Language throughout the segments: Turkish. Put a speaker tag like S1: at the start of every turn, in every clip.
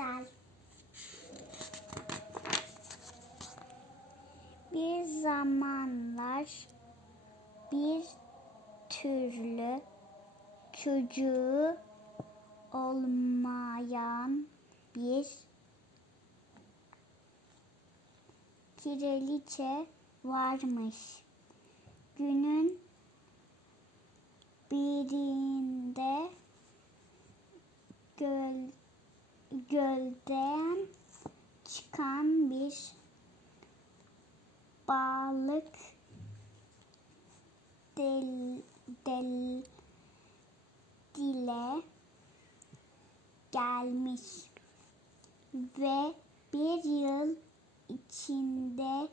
S1: güzel. Bir zamanlar bir türlü çocuğu olmayan bir kraliçe varmış. Günün birinde göl, gölden çıkan bir balık del, del dile gelmiş ve bir yıl içinde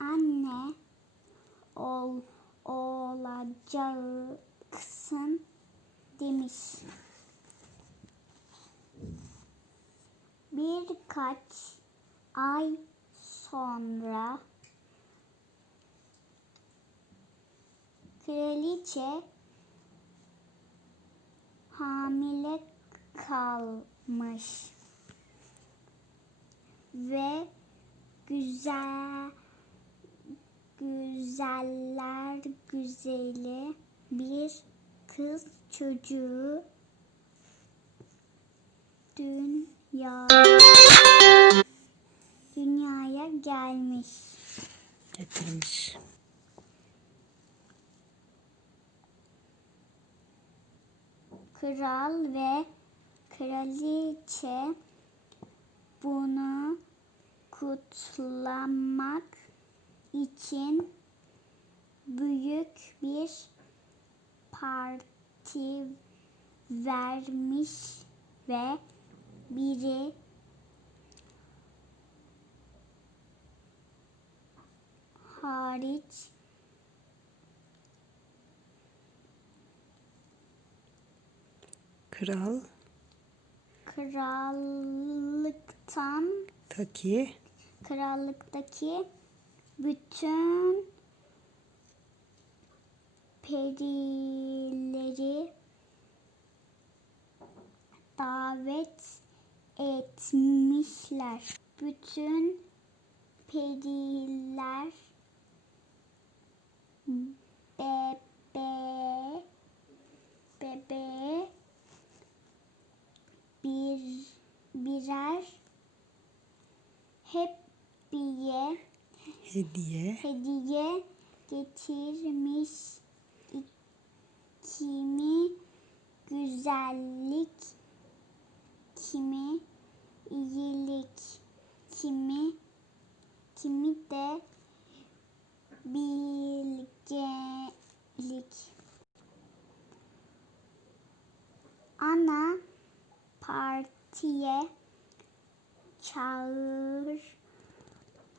S1: anne ol olacaksın demiş. Birkaç ay sonra kraliçe hamile kalmış ve güzel güzeller güzeli bir kız çocuğu dünya dünyaya gelmiş.
S2: Getirmiş.
S1: Kral ve kraliçe bunu kutlamak için büyük bir parti vermiş ve biri. Hariç.
S2: Kral.
S1: Krallıktan.
S2: Taki.
S1: Krallıktaki bütün perileri davet etmişler. Bütün periler bebe bebeğe bir birer hep diye
S2: hediye
S1: hediye getirmiş.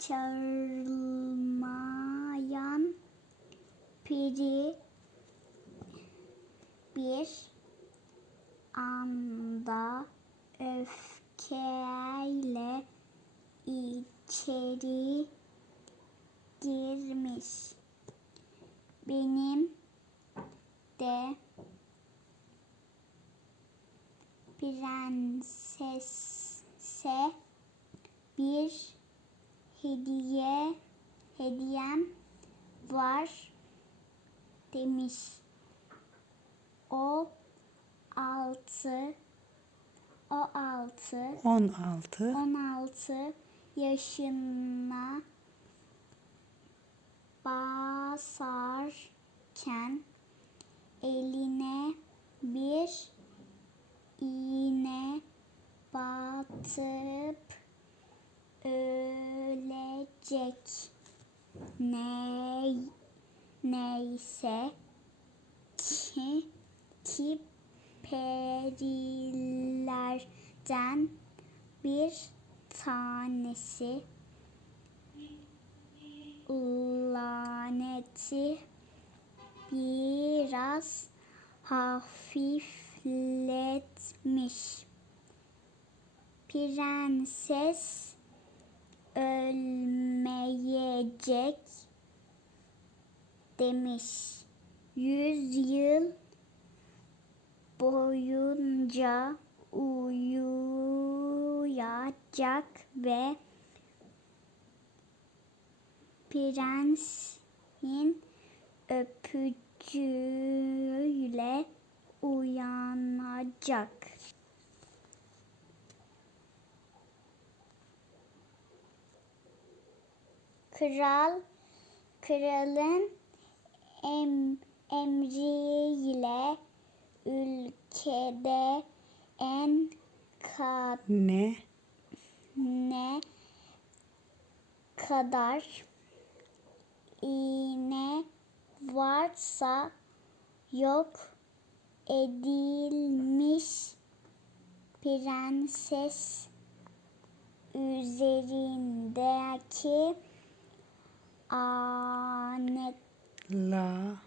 S1: Çağrılmayan biri bir anda öfkeyle içeri girmiş. Benim de prensese bir hediye hediyem var demiş. O altı o altı
S2: 16
S1: 16 yaşına basarken eline bir iğne batıp ölecek. Ne neyse ki ki perilerden bir tanesi laneti biraz hafifletmiş. Prenses ölmeyecek demiş. Yüz yıl boyunca uyuyacak ve prensin öpücüğüyle uyanacak. Kral kralın em, emriyle ülkede en kat
S2: Ne?
S1: ne kadar iğne varsa yok edilmiş prenses üzerindeki anet
S2: La.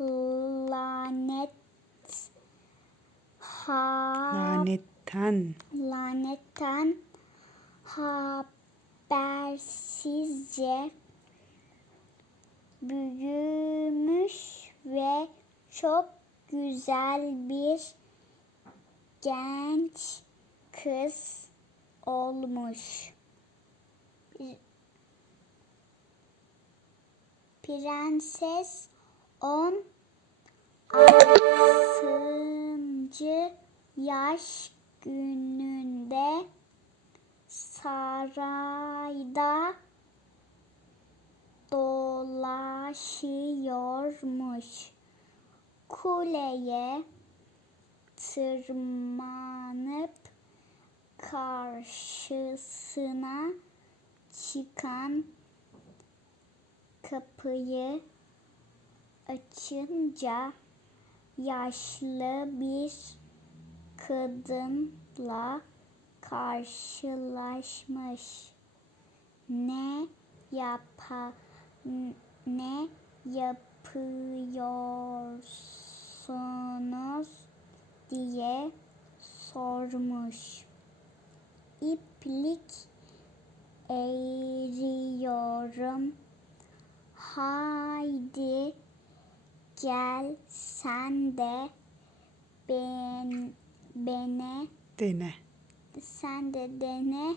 S1: lanet ha
S2: Lanetten.
S1: lanetten habersizce büyümüş ve çok güzel bir genç kız olmuş. Prenses 10 altıncı yaş gününde sarayda dolaşıyormuş. Kuleye tırmanıp karşısına çıkan kapıyı açınca yaşlı bir kadınla karşılaşmış. Ne yapa ne yapıyorsunuz diye sormuş. İplik eğriyorum. Haydi gel sen de ben bene
S2: Dene.
S1: sen de dene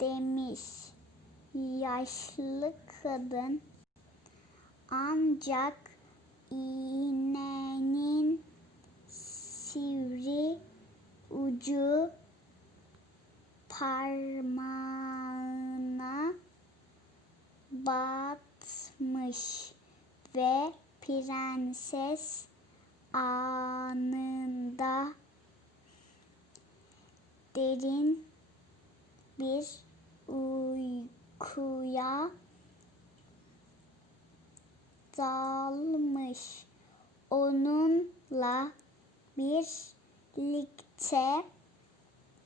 S1: demiş yaşlı kadın. Ancak iğnenin sivri ucu parmağına batmış ve prenses anında derin bir uykuya dalmış. Onunla birlikte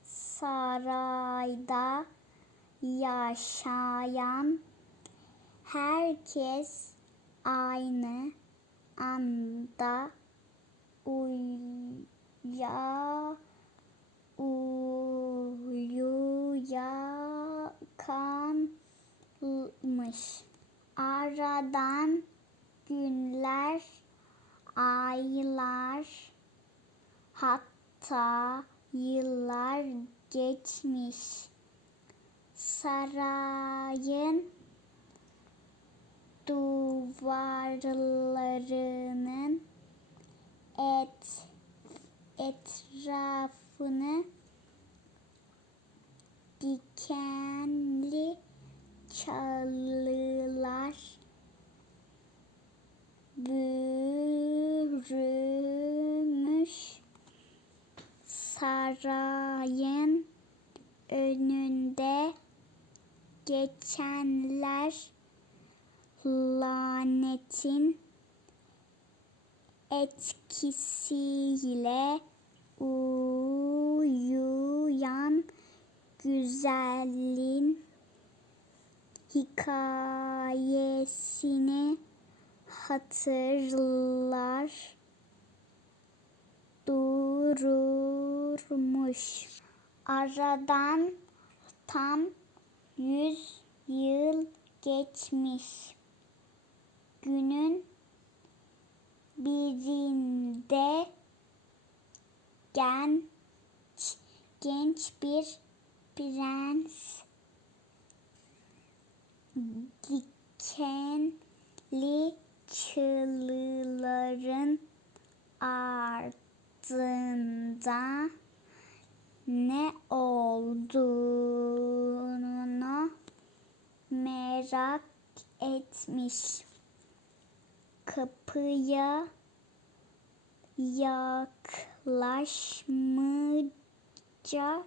S1: sarayda yaşayan herkes aynı anda uya uyuyakalmış. Aradan günler, aylar, hatta yıllar geçmiş. Sarayın duvarlarının et etrafını dikenli çalılar bürümüş sarayın önünde geçenler lanetin etkisiyle uyuyan güzelin hikayesini hatırlar dururmuş. Aradan tam yüz yıl geçmiş. Günün birinde genç genç bir prens dikenli çalıların ardında ne olduğunu merak etmiş. Kapıya yaklaşmışça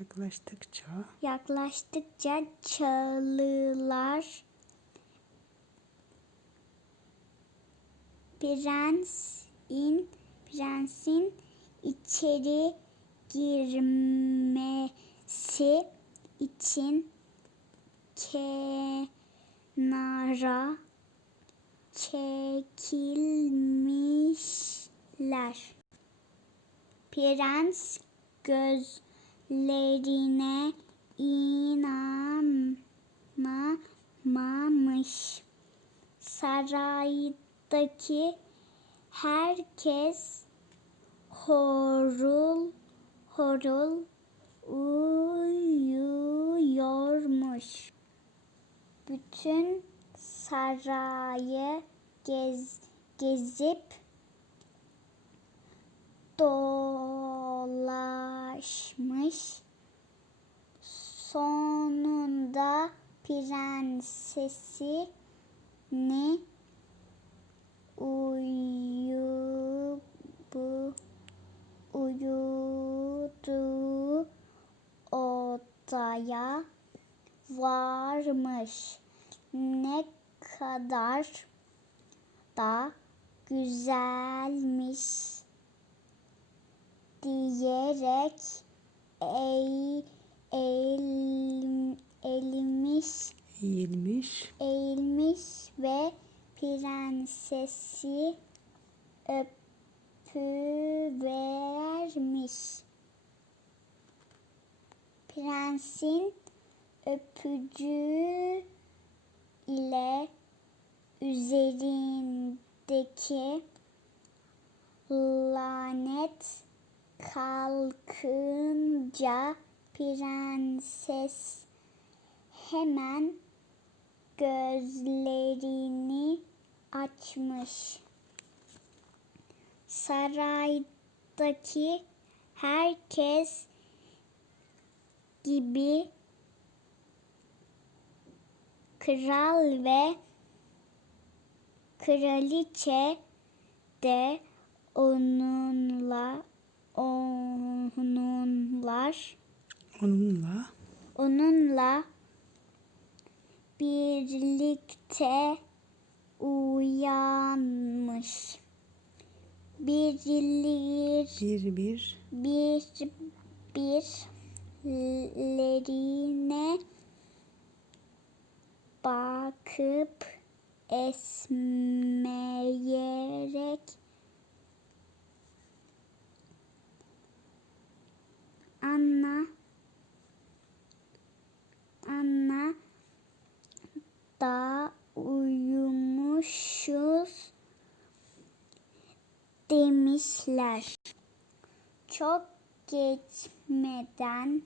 S2: Yaklaştıkça.
S1: yaklaştıkça çalılar prensin prensin içeri girmesi için kenara çekilmişler. Prens gözlerine inanamamış. Saraydaki herkes horul horul uyuyormuş. Bütün sarayı gez, gezip dolaşmış. Sonunda prensesi ne uyubu uyuduğu odaya varmış. Ne kadar da güzelmiş diyerek eğ, eğil, eğilmiş
S2: eğilmiş.
S1: eğilmiş ve prensesi öpüvermiş. Prensin öpücüğü ile üzerindeki lanet kalkınca prenses hemen gözlerini açmış. Saraydaki herkes gibi kral ve kraliçe de onunla onunlar
S2: Onunla
S1: onunla birlikte uyanmış. Birileri
S2: bir bir
S1: bir birlerine bakıp esmeyerek Anna Anna da uyumuşuz demişler. Çok geçmeden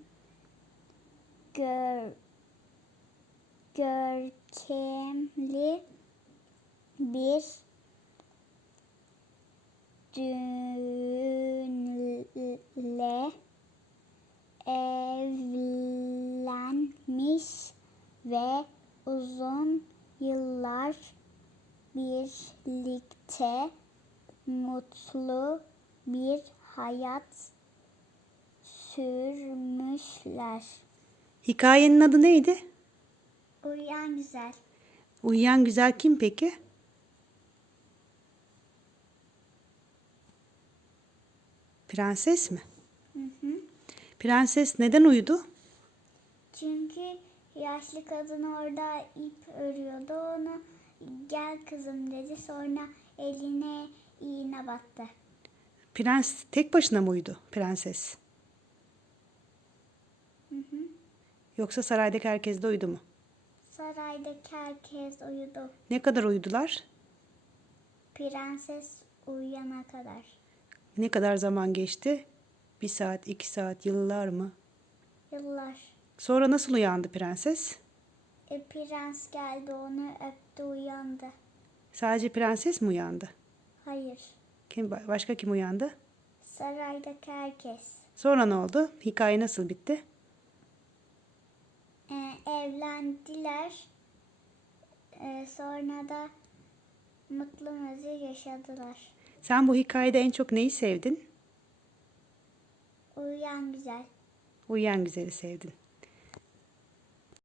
S1: gör, görkemli bir düğünle evlenmiş ve uzun yıllar birlikte mutlu bir hayat sürmüşler.
S2: Hikayenin adı neydi?
S1: Uyuyan güzel.
S2: Uyuyan güzel kim peki? Prenses mi? Prenses neden uyudu?
S1: Çünkü yaşlı kadın orada ip örüyordu. Ona gel kızım dedi. Sonra eline iğne battı.
S2: Prens tek başına mı uyudu prenses? Yoksa saraydaki herkes de uyudu mu?
S1: Saraydaki herkes uyudu.
S2: Ne kadar uyudular?
S1: Prenses uyuyana kadar.
S2: Ne kadar zaman geçti? Bir saat, iki saat, yıllar mı?
S1: Yıllar.
S2: Sonra nasıl uyandı prenses?
S1: E, prens geldi onu öptü uyandı.
S2: Sadece prenses mi uyandı?
S1: Hayır.
S2: Kim başka kim uyandı?
S1: Saraydaki herkes.
S2: Sonra ne oldu? Hikaye nasıl bitti?
S1: E, evlendiler. E, sonra da mutlu mesut yaşadılar.
S2: Sen bu hikayede en çok neyi sevdin?
S1: Uyuyan güzel.
S2: Uyuyan güzeli sevdin.